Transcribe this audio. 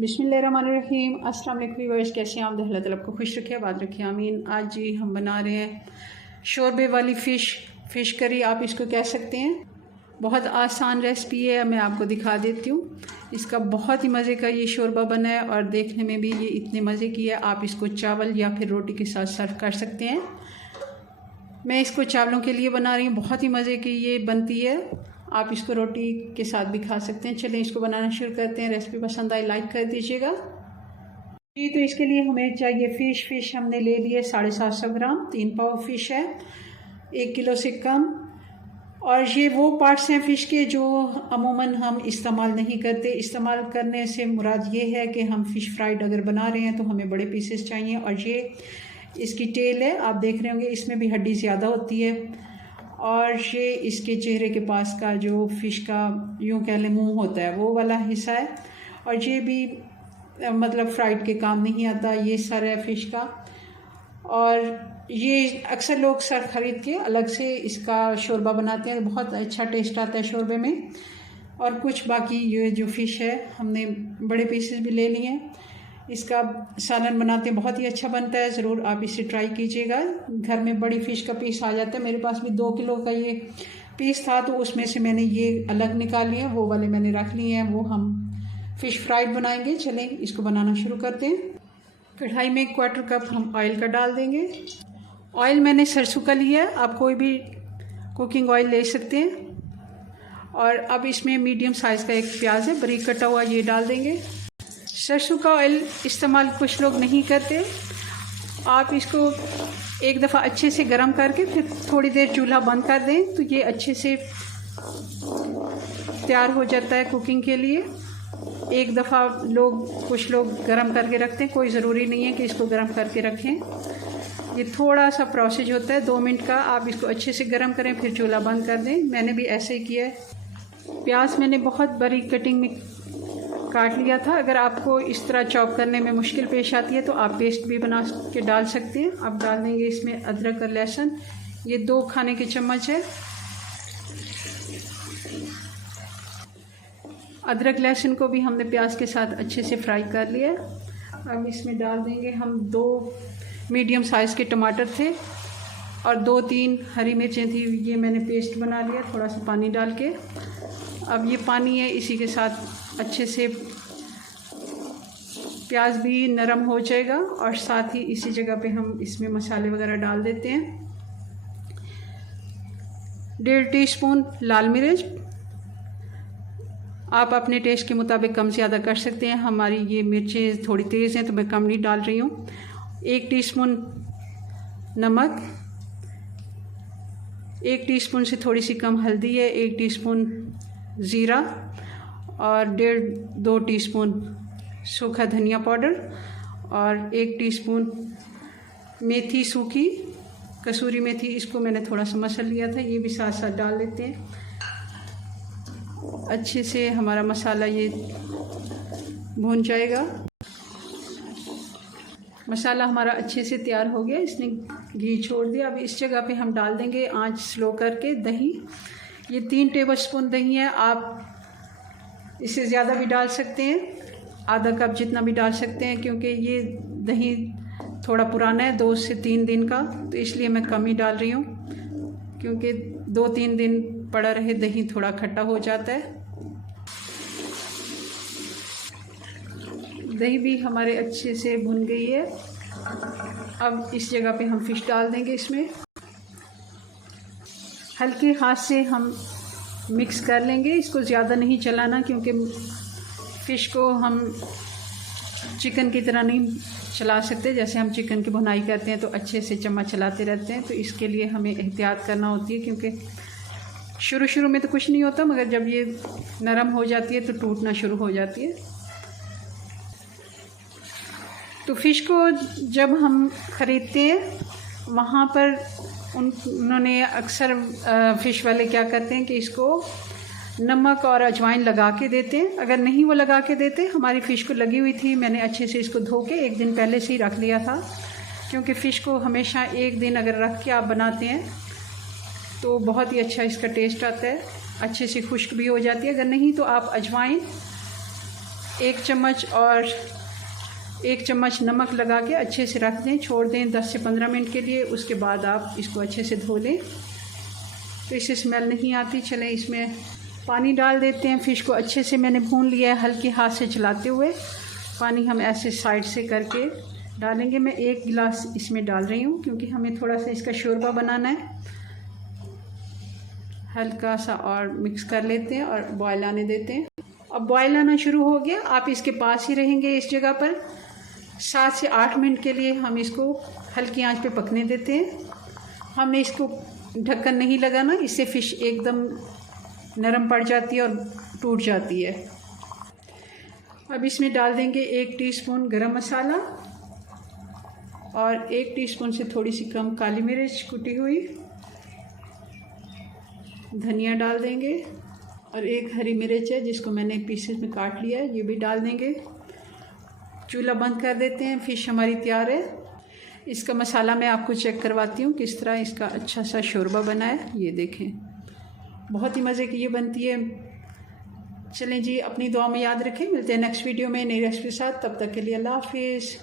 बिस्मिल्लाहिर्रहमानिर्रहीम। अस्सलाम वालेकुम व्यूअर्स, कैसे हैं आप? अल्लाह ताला आपको खुश रखे, आबाद रखे, आमीन। आज जी हम बना रहे हैं शोरबे वाली फ़िश करी, आप इसको कह सकते हैं। बहुत आसान रेसिपी है, मैं आपको दिखा देती हूँ। इसका बहुत ही मज़े का ये शोरबा बना है और देखने में भी ये इतने मज़े की है। आप इसको चावल या फिर रोटी के साथ सर्व कर सकते हैं। मैं इसको चावलों के लिए बना रही हूँ, बहुत ही मज़े की ये बनती है। आप इसको रोटी के साथ भी खा सकते हैं। चलें इसको बनाना शुरू करते हैं। रेसिपी पसंद आई लाइक कर दीजिएगा जी। तो इसके लिए हमें चाहिए फ़िश हमने ले लिए 750 ग्राम, 3 पाव फ़िश है, 1 किलो से कम। और ये वो पार्ट्स हैं फ़िश के जो अमूमन हम इस्तेमाल नहीं करते। इस्तेमाल करने से मुराद ये है कि हम फ़िश फ्राइड अगर बना रहे हैं तो हमें बड़े पीसेस चाहिए। और ये इसकी टेल है, आप देख रहे होंगे, इसमें भी हड्डी ज़्यादा होती है। और ये इसके चेहरे के पास का जो फ़िश का यूँ कह लें मुँह होता है, वो वाला हिस्सा है। और ये भी मतलब फ्राइड के काम नहीं आता, ये सर है फ़िश का। और ये अक्सर लोग सर ख़रीद के अलग से इसका शोरबा बनाते हैं, बहुत अच्छा टेस्ट आता है शोरबे में। और कुछ बाकी ये जो फ़िश है हमने बड़े पीसेस भी ले लिए हैं। इसका सालन बनाते हैं, बहुत ही अच्छा बनता है, ज़रूर आप इसे ट्राई कीजिएगा। घर में बड़ी फ़िश का पीस आ जाता है, मेरे पास भी 2 किलो का ये पीस था, तो उसमें से मैंने ये अलग निकाल लिए, वो वाले मैंने रख लिए हैं, वो हम फ़िश फ्राइड बनाएंगे। चलें इसको बनाना शुरू करते हैं। कढ़ाई में 1/4 कप हम ऑयल का डाल देंगे। ऑयल मैंने सरसों का लिया है, आप कोई भी कुकिंग ऑयल ले सकते हैं। और अब इसमें मीडियम साइज़ का एक प्याज है, बारीक कटा हुआ, ये डाल देंगे। सरसों का ऑयल इस्तेमाल कुछ लोग नहीं करते, आप इसको एक दफ़ा अच्छे से गरम करके फिर थोड़ी देर चूल्हा बंद कर दें, तो ये अच्छे से तैयार हो जाता है कुकिंग के लिए। एक दफ़ा कुछ लोग गरम करके रखते हैं, कोई ज़रूरी नहीं है कि इसको गरम करके रखें। ये थोड़ा सा प्रोसेस होता है 2 मिनट का। आप इसको अच्छे से गरम करें फिर चूल्हा बंद कर दें। मैंने भी ऐसे ही किया है। प्याज मैंने बहुत बारीक कटिंग में काट लिया था। अगर आपको इस तरह चॉप करने में मुश्किल पेश आती है तो आप पेस्ट भी बना के डाल सकते हैं। अब डाल देंगे इसमें अदरक और लहसुन, ये 2 खाने के चम्मच है। अदरक लहसुन को भी हमने प्याज के साथ अच्छे से फ्राई कर लिया। अब इसमें डाल देंगे हम 2 मीडियम साइज़ के टमाटर थे और 2-3 हरी मिर्चें थी, ये मैंने पेस्ट बना लिया थोड़ा सा पानी डाल के। अब ये पानी है, इसी के साथ अच्छे से प्याज भी नरम हो जाएगा। और साथ ही इसी जगह पे हम इसमें मसाले वगैरह डाल देते हैं। 1.5 टीस्पून लाल मिर्च, आप अपने टेस्ट के मुताबिक कम ज़्यादा कर सकते हैं। हमारी ये मिर्चें थोड़ी तेज़ हैं तो मैं कम नहीं डाल रही हूँ। 1 टीस्पून नमक, 1 टीस्पून से थोड़ी सी कम हल्दी है, 1 टीस्पून ज़ीरा और 1.5-2 टीस्पून सूखा धनिया पाउडर और 1 टीस्पून मेथी सूखी, कसूरी मेथी, इसको मैंने थोड़ा सा मसल लिया था, ये भी साथ साथ डाल लेते हैं। अच्छे से हमारा मसाला ये भून जाएगा। मसाला हमारा अच्छे से तैयार हो गया, इसने घी छोड़ दिया। अब इस जगह पे हम डाल देंगे आंच स्लो करके दही। ये 3 टेबलस्पून दही है, आप इससे ज़्यादा भी डाल सकते हैं, आधा कप जितना भी डाल सकते हैं, क्योंकि ये दही थोड़ा पुराना है, 2 से 3 दिन का, तो इसलिए मैं कम ही डाल रही हूँ, क्योंकि 2-3 दिन पड़ा रहे दही थोड़ा खट्टा हो जाता है। दही भी हमारे अच्छे से भुन गई है। अब इस जगह पे हम फ़िश डाल देंगे। इसमें हल्के हाथ से हम मिक्स कर लेंगे, इसको ज़्यादा नहीं चलाना, क्योंकि फ़िश को हम चिकन की तरह नहीं चला सकते। जैसे हम चिकन की भुनाई करते हैं तो अच्छे से चम्मच चलाते रहते हैं, तो इसके लिए हमें एहतियात करना होती है, क्योंकि शुरू में तो कुछ नहीं होता, मगर जब ये नरम हो जाती है तो टूटना शुरू हो जाती है। तो फ़िश को जब हम ख़रीदते हैं वहाँ पर उन्होंने अक्सर फ़िश वाले क्या करते हैं कि इसको नमक और अजवाइन लगा के देते हैं। अगर नहीं वो लगा के देते, हमारी फ़िश को लगी हुई थी, मैंने अच्छे से इसको धो के 1 दिन पहले से ही रख लिया था, क्योंकि फ़िश को हमेशा 1 दिन अगर रख के आप बनाते हैं तो बहुत ही अच्छा इसका टेस्ट आता है, अच्छे से खुश्क भी हो जाती है। अगर नहीं तो आप अजवाइन 1 चम्मच और 1 चम्मच नमक लगा के अच्छे से रख दें, छोड़ दें 10 से 15 मिनट के लिए। उसके बाद आप इसको अच्छे से धो लें तो इससे स्मेल नहीं आती। चलें इसमें पानी डाल देते हैं। फ़िश को अच्छे से मैंने भून लिया है, हल्के हाथ से चलाते हुए। पानी हम ऐसे साइड से करके डालेंगे। मैं 1 गिलास इसमें डाल रही हूँ क्योंकि हमें थोड़ा सा इसका शोरबा बनाना है। हल्का सा और मिक्स कर लेते हैं और बॉयल आने देते हैं। अब बॉयल आना शुरू हो गया। आप इसके पास ही रहेंगे इस जगह पर। 7 से 8 मिनट के लिए हम इसको हल्की आंच पे पकने देते हैं। हमने इसको ढक्कन नहीं लगाना, इससे फ़िश एकदम नरम पड़ जाती है और टूट जाती है। अब इसमें डाल देंगे 1 टीस्पून गरम मसाला और 1 टीस्पून से थोड़ी सी कम काली मिर्च कुटी हुई, धनिया डाल देंगे और 1 हरी मिर्च है जिसको मैंने पीसेस में काट लिया है, ये भी डाल देंगे। चूल्हा बंद कर देते हैं। फ़िश हमारी तैयार है। इसका मसाला मैं आपको चेक करवाती हूँ किस तरह इसका अच्छा सा शोरबा बना है। ये देखें, बहुत ही मज़े की ये बनती है। चलें जी, अपनी दुआ में याद रखें। मिलते हैं नेक्स्ट वीडियो में नई रेसिपी के साथ। तब तक के लिए अल्लाह हाफिज़।